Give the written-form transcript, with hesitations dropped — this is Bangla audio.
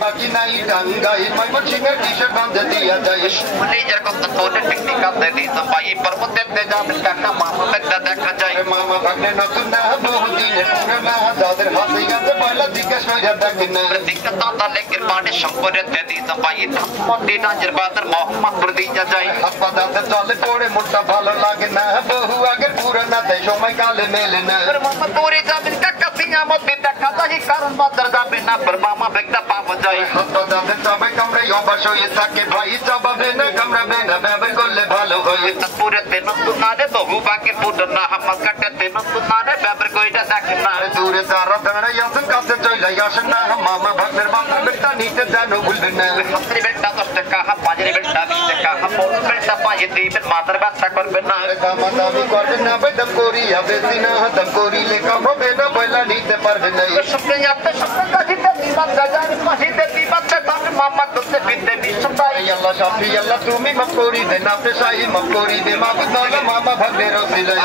বাকি নাই টাঙ্গাই মাইমন সিংহের কিসের বান্ধে দিয়া যায় নিজের কথা তোদের টেকনিকাতে দিন ভাই পর্বতে যাবেন কাকা মামা বেটা দেখা যায় মামা ভাগ্নে নতুন না বহুদিনের পুরোনা যাদের হাসি গেছে পয়লা জিজ্ঞেস করে দেখেন না দিকে দাদা লেকের পাড়ে সম্পর্কে দিন ভাই ধামমন্ডি নাজের বাজার মোহাম্মদপুর দিয়া যায় হাসপাতালে চলে পড়ে মোটা ভালো লাগে না বহু আগের পুরোনাতে সময় কালে মেলে না মামা তোরে যাবেন কাকা সিংহা মধ্যে দেখা যায় কারণ বাজার যাবে না পর মামা বেটা পাওয়া যায় হাসপাতালে সবাই কামড়ে অবাস হয়ে থাকে ভাই চাবাবে না কামড়াবে না ব্যবহার করলে ভালো হয় পুরেতে নতুন না রে তো হুবাকে পুট না হামাস কাটাতে নতুন না রে ব্যবহার কইটা দেখে না দূরে যারা দাঁড়াই আছেন কাছে চলে আসেন না মামা ভাগ্নের মামা বেটা নিতে জানো ভুলবেন না হাতরে বেটা 10 টাকা বাজারে বেটা 20 টাকা হাপন বেটা পায়ে দিবেন মাথার ব্যথা করবে না দামাদামি করবেন না বেদম করি বেশি না দম করি লেখা হবে না পয়লা নিতে পারবেন না স্বপ্নে যাতে স্বপ্ন কাহিতে নিবাদ যায় মাহিতে নিবাদ তার মামা করতে বিদ্যে বিশ্বতাই আল্লাহ শাফি আল্লাহ তুমি মাফ করি দেন আপনি শাহী মাফ করি দে মাবুদ মামা ভাগ্নের রসিলাই